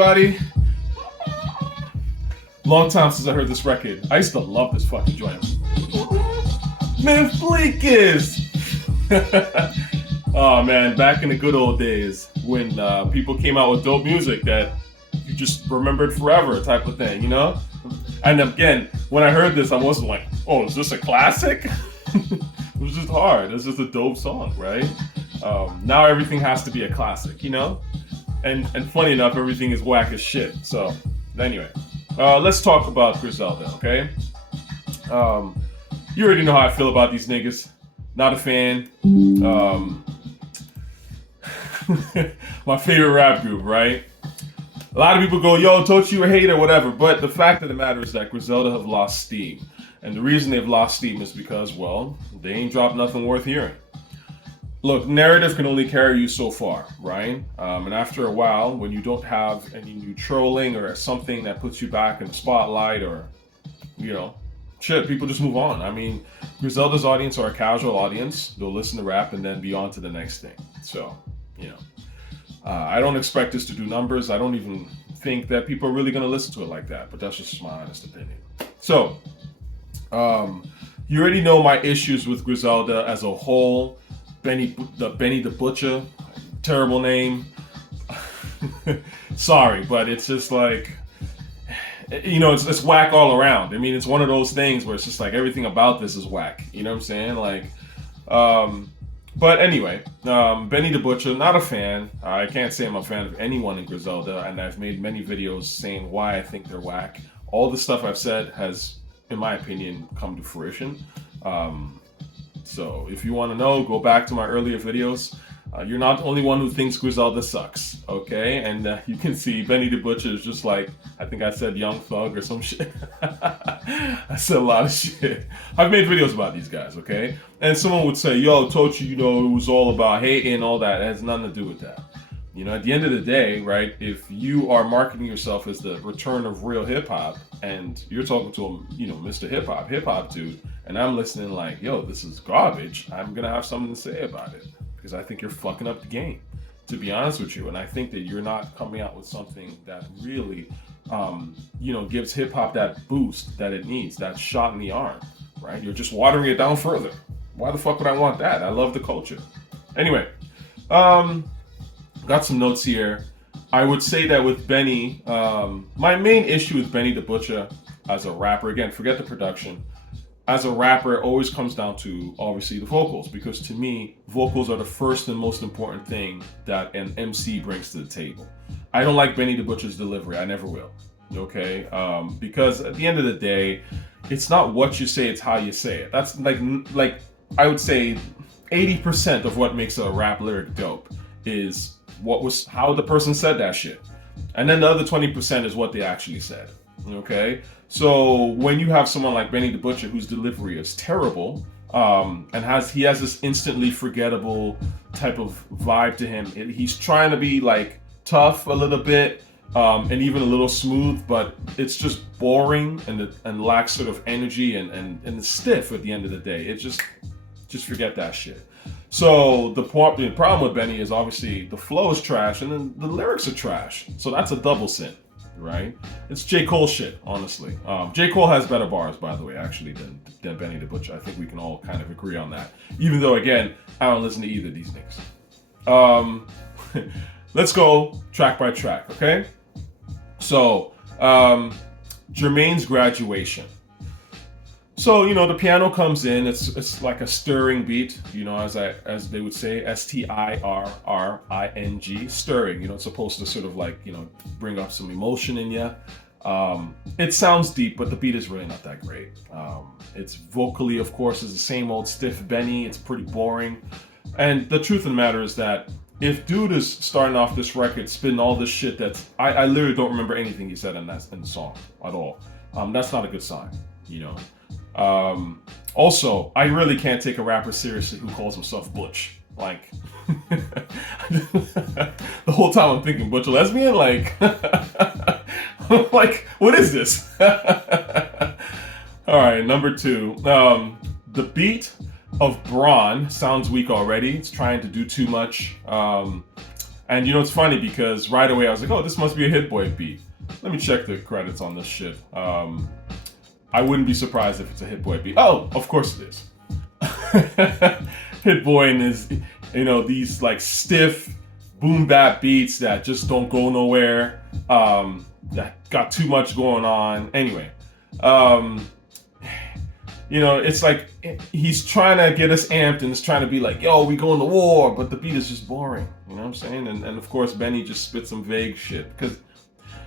everybody? Long time since I heard this record. I used to love this fucking joint. Memph Bleek is. Oh man, back in the good old days when people came out with dope music that you just remembered forever, type of thing, you know? And again, when I heard this, I wasn't like, oh, is this a classic? It was just hard. It's just a dope song, right? Now everything has to be a classic, you know? And funny enough, everything is whack as shit. So anyway, let's talk about Griselda, okay? You already know how I feel about these niggas. Not a fan. My favorite rap group, right? A lot of people go, yo, Tochi, you a hater, whatever. But the fact of the matter is that Griselda have lost steam. And the reason they've lost steam is because, well, they ain't dropped nothing worth hearing. Look, narrative can only carry you so far, right? And after a while, when you don't have any new trolling or something that puts you back in the spotlight or, you know, shit, people just move on. I mean, Griselda's audience are a casual audience. They'll listen to rap and then be on to the next thing. So, you know, I don't expect this to do numbers. I don't even think that people are really going to listen to it like that, but that's just my honest opinion. So, you already know my issues with Griselda as a whole. Benny the Butcher, terrible name. Sorry, but it's just like, you know, it's whack all around. I mean, it's one of those things where it's just like everything about this is whack. You know what I'm saying? Like, but anyway, Benny the Butcher, not a fan. I can't say I'm a fan of anyone in Griselda, and I've made many videos saying why I think they're whack. All the stuff I've said has, in my opinion, come to fruition. So if you want to know, go back to my earlier videos. You're not the only one who thinks Griselda sucks, okay? And you can see Benny the Butcher is just like, I think I said Young Thug or some shit. I said a lot of shit. I've made videos about these guys, okay? And someone would say, yo, Tochi, you know, it was all about hating and all that. It has nothing to do with that. You know, at the end of the day, right, if you are marketing yourself as the return of real hip-hop and you're talking to a, you know, Mr. Hip-hop dude, and I'm listening like, yo, this is garbage, I'm going to have something to say about it because I think you're fucking up the game, to be honest with you. And I think that you're not coming out with something that really, you know, gives hip-hop that boost that it needs, that shot in the arm, right? You're just watering it down further. Why the fuck would I want that? I love the culture. Anyway, got some notes here. I would say that with Benny, my main issue with Benny the Butcher as a rapper, again, forget the production. As a rapper, it always comes down to, obviously, the vocals. Because to me, vocals are the first and most important thing that an MC brings to the table. I don't like Benny the Butcher's delivery. I never will. Okay? Because at the end of the day, it's not what you say, it's how you say it. That's like I would say 80% of what makes a rap lyric dope is how the person said that shit. And then the other 20% is what they actually said. Okay? So when you have someone like Benny the Butcher whose delivery is terrible, and he has this instantly forgettable type of vibe to him. He's trying to be like tough a little bit, and even a little smooth, but it's just boring and lacks sort of energy and it's stiff at the end of the day. It's just forget that shit. So the problem with Benny is obviously the flow is trash and then the lyrics are trash. So that's a double sin, right? It's J. Cole shit, honestly. J. Cole has better bars, by the way, actually, than Benny the Butcher. I think we can all kind of agree on that. Even though, again, I don't listen to either of these niggas. Let's go track by track, okay? So, Jermaine's Graduation. So, you know, the piano comes in, it's like a stirring beat, you know, as they would say, S-T-I-R-R-I-N-G, stirring, you know, it's supposed to sort of like, you know, bring up some emotion in you. It sounds deep, but the beat is really not that great. It's vocally, of course, is the same old stiff Benny, it's pretty boring. And the truth of the matter is that if dude is starting off this record spitting all this shit I literally don't remember anything he said in the song at all. That's not a good sign, you know. Also, I really can't take a rapper seriously who calls himself Butch. Like, the whole time I'm thinking, Butch a lesbian? Like, like, what is this? All right, number 2. The beat of Braun sounds weak already. It's trying to do too much. And you know, it's funny because right away I was like, oh, this must be a Hit Boy beat. Let me check the credits on this shit. I wouldn't be surprised if it's a Hit Boy beat. Oh, of course it is. Hit Boy and his, you know, these like stiff boom bap beats that just don't go nowhere. That got too much going on. Anyway, you know, it's like he's trying to get us amped and it's trying to be like, yo, we going to war, but the beat is just boring. You know what I'm saying? And of course, Benny just spit some vague shit. Because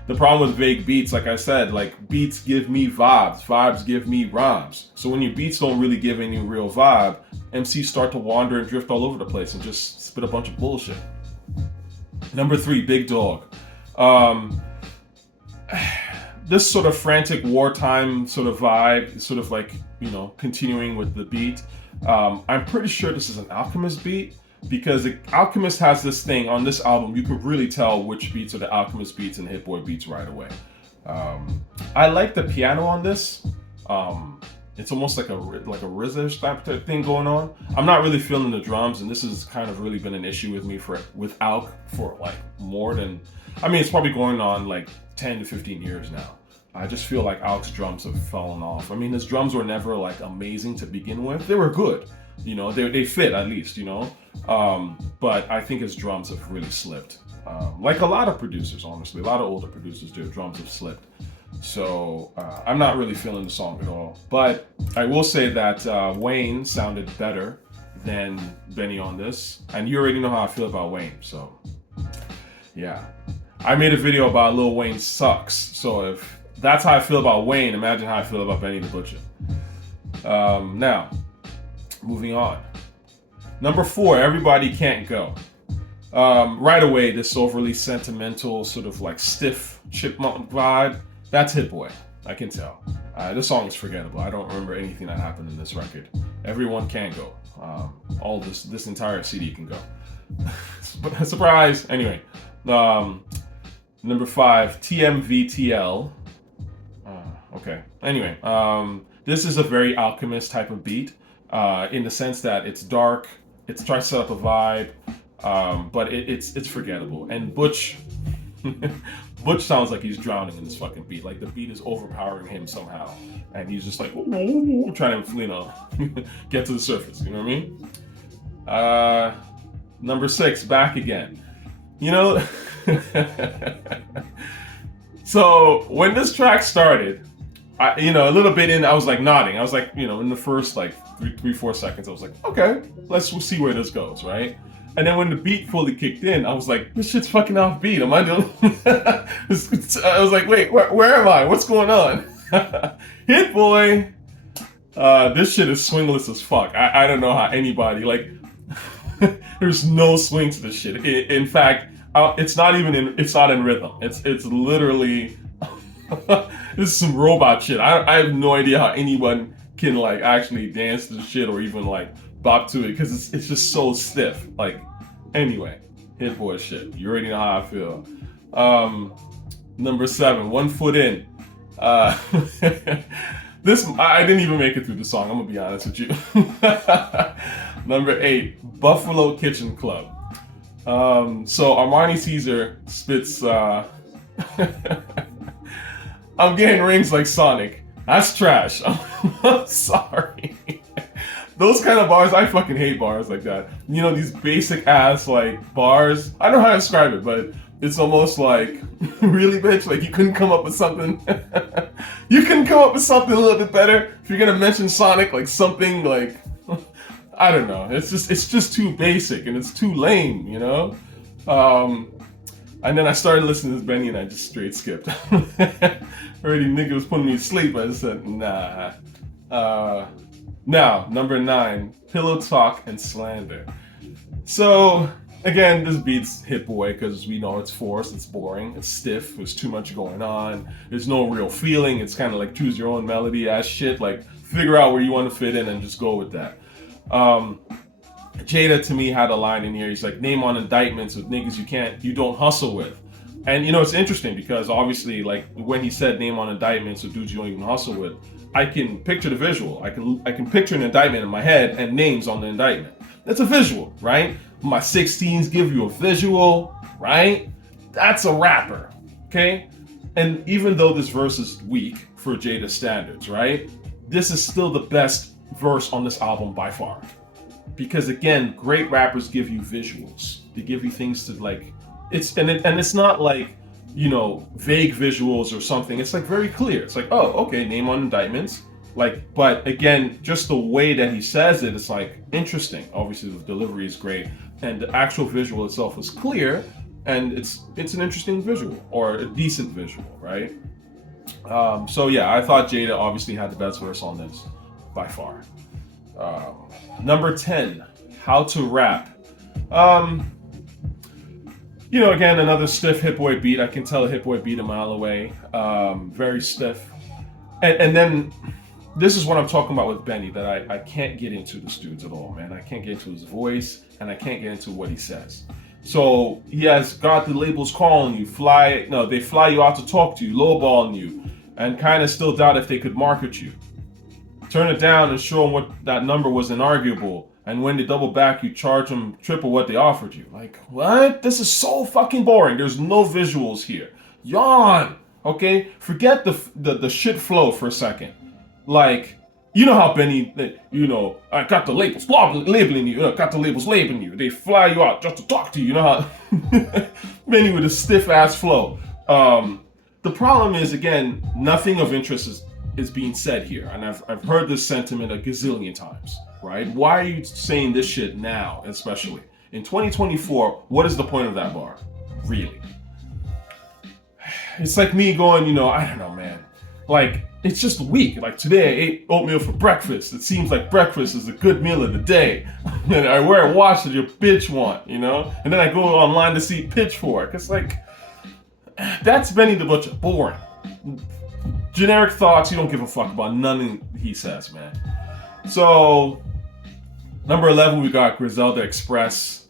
the problem with vague beats, like I said, like beats give me vibes, vibes give me rhymes. So when your beats don't really give any real vibe, MCs start to wander and drift all over the place and just spit a bunch of bullshit. Number 3, Big Dog. This sort of frantic wartime sort of vibe, sort of like, you know, continuing with the beat. I'm pretty sure this is an Alchemist beat because the Alchemist has this thing on this album. You can really tell which beats are the Alchemist beats and Hit Boy beats right away. I like the piano on this. It's almost like a RZA type of thing going on. I'm not really feeling the drums, and this has kind of really been an issue with me with Alk for like more than, I mean, it's probably going on like 10 to 15 years now. I just feel like Alk's drums have fallen off. I mean, his drums were never like amazing to begin with. They were good, you know, they fit at least, you know. But I think his drums have really slipped. Like a lot of producers, honestly, a lot of older producers, their drums have slipped. So I'm not really feeling the song at all. But I will say that Wayne sounded better than Benny on this. And you already know how I feel about Wayne, so yeah. I made a video about Lil Wayne sucks. So if that's how I feel about Wayne, imagine how I feel about Benny the Butcher. Now, moving on. Number 4, Everybody Can't Go. Right away, this overly sentimental, sort of like stiff chipmunk vibe, that's Hit Boy. I can tell. This song is forgettable. I don't remember anything that happened in this record. Everyone can go. All this entire CD can go. Surprise! Anyway, number 5, TMVTL. Okay. Anyway, this is a very Alchemist type of beat, in the sense that it's dark. It tries to set up a vibe, but it's forgettable. And Butch sounds like he's drowning in this fucking beat. Like the beat is overpowering him somehow, and he's just like trying to, you know, get to the surface. You know what I mean? Number 6, Back Again. You know, so when this track started, you know, a little bit in, I was like nodding. I was like, you know, in the first like 3-4 seconds, I was like, okay, we'll see where this goes, right? And then when the beat fully kicked in, I was like, this shit's fucking off beat. Am I doing? I was like, wait, where am I? What's going on? Hit Boy. This shit is swingless as fuck. I don't know how anybody, like, there's no swing to this shit. In fact, it's not in rhythm. It's literally, this is some robot shit. I have no idea how anyone can like actually dance to the shit or even like bop to it, because it's just so stiff. Like, anyway, Hit Boy shit. You already know how I feel. Number 7, One Foot In. This, I didn't even make it through the song, I'm gonna be honest with you. Number 8, Buffalo Kitchen Club. So Armani Caesar spits, I'm getting rings like Sonic. That's trash. I'm sorry. Those kind of bars, I fucking hate bars like that. You know, these basic ass like bars. I don't know how to describe it, but it's almost like, really, bitch? Like, you couldn't come up with something? You couldn't come up with something a little bit better? If you're gonna mention Sonic, like something like, I don't know. It's just too basic and it's too lame, you know? And then I started listening to Benny and I just straight skipped. Already nigga was putting me to sleep. I just said, nah. Now, number 9, Pillow Talk and Slander. So, again, this beat's Hit Boy because we know it's forced, it's boring, it's stiff, there's too much going on, there's no real feeling, it's kind of like choose your own melody ass shit, like figure out where you want to fit in and just go with that. Jada to me had a line in here, he's like, name on indictments with niggas you don't hustle with. And you know, it's interesting because obviously, like when he said name on indictments with dudes you don't even hustle with, I can picture the visual. I can picture an indictment in my head and names on the indictment. That's a visual, right? My 16s give you a visual. right? That's a rapper, okay? And even though this verse is weak for Jada standards, right? This is still the best verse on this album by far. Because again, great rappers give you visuals. They give you things to like, it's not like, you know, vague visuals or something. It's like very clear. It's like, oh, okay, name on indictments. Like, but again, just the way that he says it, it's like interesting. Obviously, the delivery is great, and the actual visual itself is clear, and it's an interesting visual or a decent visual, right? So yeah, I thought Jada obviously had the best verse on this by far. Number 10, How to Rap. You know, again, another stiff Hit Boy beat. I can tell a Hit Boy beat a mile away. Very stiff. And then this is what I'm talking about with Benny, that I can't get into this dude's at all, man. I can't get into his voice, and I can't get into what he says. So he has got the labels calling you, they fly you out to talk to you, lowballing you, and kind of still doubt if they could market you. Turn it down and show them what that number was inarguable. And when they double back, you charge them triple what they offered you. Like, what? This is so fucking boring. There's no visuals here. Yawn. Okay? Forget the shit flow for a second. Like, you know how Benny, you know, I got the labels labeling you. Got the labels labeling you. They fly you out just to talk to you. You know how Benny with a stiff ass flow. The problem is, again, nothing of interest is being said here. And I've heard this sentiment a gazillion times. Right? Why are you saying this shit now, especially? In 2024, what is the point of that bar? Really? It's like me going, you know, I don't know, man. Like, it's just weak. Like, today I ate oatmeal for breakfast. It seems like breakfast is a good meal of the day. And I wear a watch that your bitch want, you know? And then I go online to see Pitchfork. It's like, that's Benny the Butcher. Boring. Generic thoughts, you don't give a fuck about nothing he says, man. So, number 11, we got Griselda Express.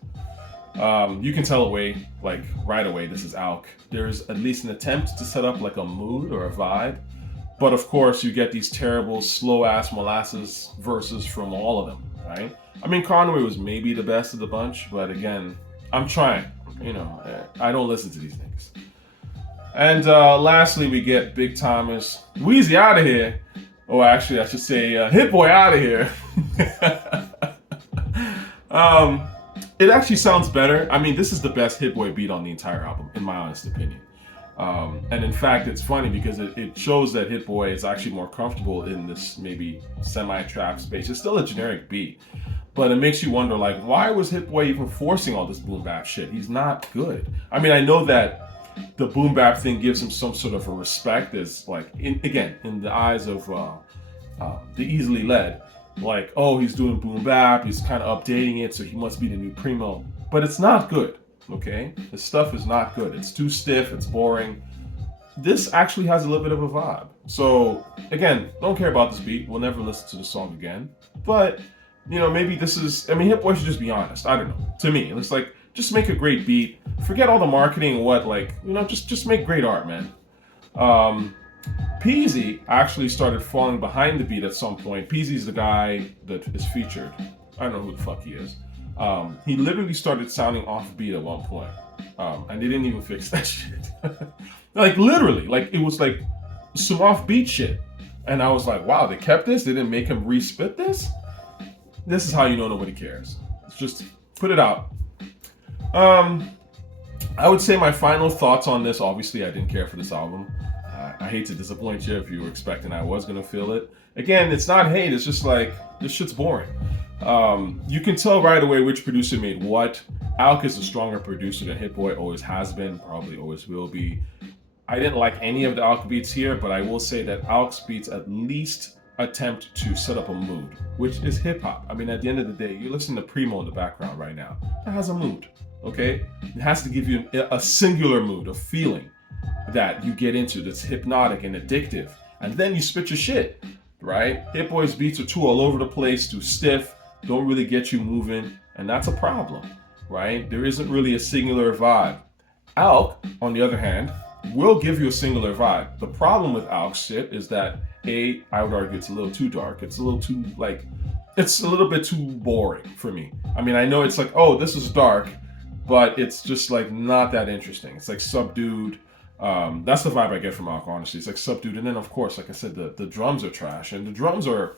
You can tell right away, this is Alk. There's at least an attempt to set up like a mood or a vibe. But of course, you get these terrible, slow-ass molasses verses from all of them, right? I mean, Conway was maybe the best of the bunch, but again, I'm trying. You know, I don't listen to these things. And lastly, we get Big Thomas. Wheezy out of here. Oh, actually, I should say Hit Boy out of here. It actually sounds better. I mean, this is the best Hit Boy beat on the entire album, in my honest opinion. And in fact, it's funny because it shows that Hit Boy is actually more comfortable in this maybe semi-trap space. It's still a generic beat, but it makes you wonder, like, why was Hit Boy even forcing all this boom bap shit? He's not good. I mean, I know that the boom bap thing gives him some sort of a respect as, like, in the eyes of the easily led. Like, oh, he's doing boom bap, he's kind of updating it, so he must be the new Primo. But it's not good, okay? This stuff is not good. It's too stiff, it's boring. This actually has a little bit of a vibe. So, again, don't care about this beat. We'll never listen to the song again. But, you know, maybe this is, I mean, Hit Boy should just be honest. I don't know. To me, it's like, just make a great beat. Forget all the marketing and what, like, you know, just make great art, man. Peasy actually started falling behind the beat at some point. Peasy's the guy that is featured. I don't know who the fuck he is. He literally started sounding off beat at one point. And they didn't even fix that shit. Like, literally, like, it was like some off beat shit. And I was like, wow, they kept this? They didn't make him re-spit this? This is how you know nobody cares. It's just, put it out. I would say my final thoughts on this, obviously I didn't care for this album. I hate to disappoint you if you were expecting I was going to feel it. Again, it's not hate, it's just like, this shit's boring. You can tell right away which producer made what. Alk is a stronger producer than Hit Boy always has been, probably always will be. I didn't like any of the Alk beats here, but I will say that Alk's beats at least attempt to set up a mood, which is hip hop. I mean, at the end of the day, you listen to Primo in the background right now. That has a mood, okay? It has to give you a singular mood, a feeling that you get into that's hypnotic and addictive. And then you spit your shit, right? Hit Boy's beats are too all over the place, too stiff, don't really get you moving, and that's a problem, right? There isn't really a singular vibe. Alk, on the other hand, will give you a singular vibe. The problem with Alk's shit is that, I would argue it's a little too dark. It's a little too, like, it's a little bit too boring for me. I mean, I know it's like, oh, this is dark, but it's just like not that interesting. It's like subdued. That's the vibe I get from Alk, honestly. It's like subdued, and then of course, like I said, the drums are trash, and the drums are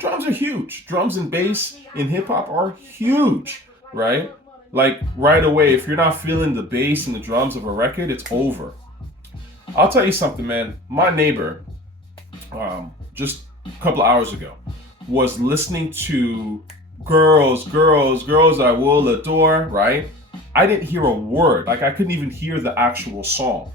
huge. Drums and bass in hip hop are huge, right? Like right away, if you're not feeling the bass and the drums of a record, it's over. I'll tell you something, man. My neighbor, just a couple of hours ago, was listening to Girls, Girls, Girls I Will Adore, right? I didn't hear a word. Like I couldn't even hear the actual song.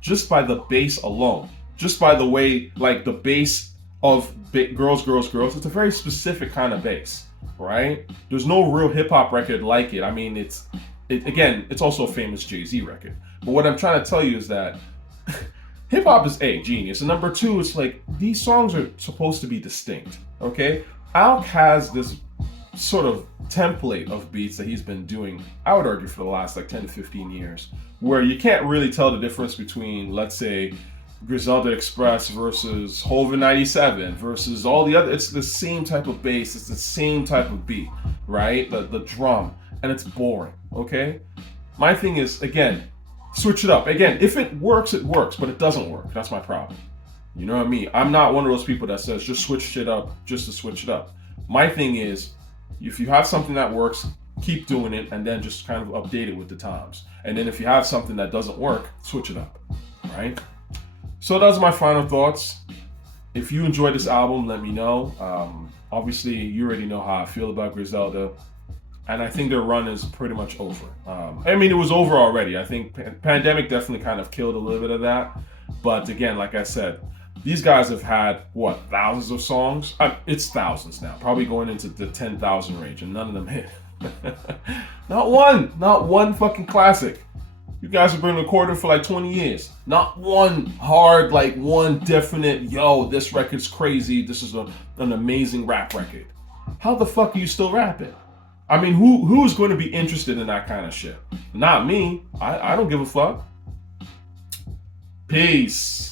Just by the bass alone. Just by the way, like the bass of Girls, Girls, Girls. It's a very specific kind of bass, right? There's no real hip hop record like it. I mean, it's also a famous Jay-Z record. But what I'm trying to tell you is that hip hop is genius, and number two, it's like these songs are supposed to be distinct. Okay, Alk has this sort of template of beats that he's been doing, I would argue, for the last like 10 to 15 years, where you can't really tell the difference between, let's say, Griselda Express versus Hova 97 versus all the other. It's the same type of bass, it's the same type of beat, right? The drum, and it's boring. Okay, my thing is, again, switch it up. Again, if it works, but it doesn't work. That's my problem. You know what I mean? I'm not one of those people that says just switch shit up just to switch it up. My thing is, if you have something that works, keep doing it, and then just kind of update it with the times. And then if you have something that doesn't work, switch it up, right? So those are my final thoughts. If you enjoyed this album, let me know. Obviously, you already know how I feel about Griselda. And I think their run is pretty much over. I mean, it was over already. I think pandemic definitely kind of killed a little bit of that. But again, like I said, these guys have had, thousands of songs? It's thousands now. Probably going into the 10,000 range, and none of them hit. Not one fucking classic. You guys have been recording for like 20 years. Not one hard, like one definite, yo, this record's crazy. This is an amazing rap record. How the fuck are you still rapping? I mean, who's going to be interested in that kind of shit? Not me. I don't give a fuck. Peace.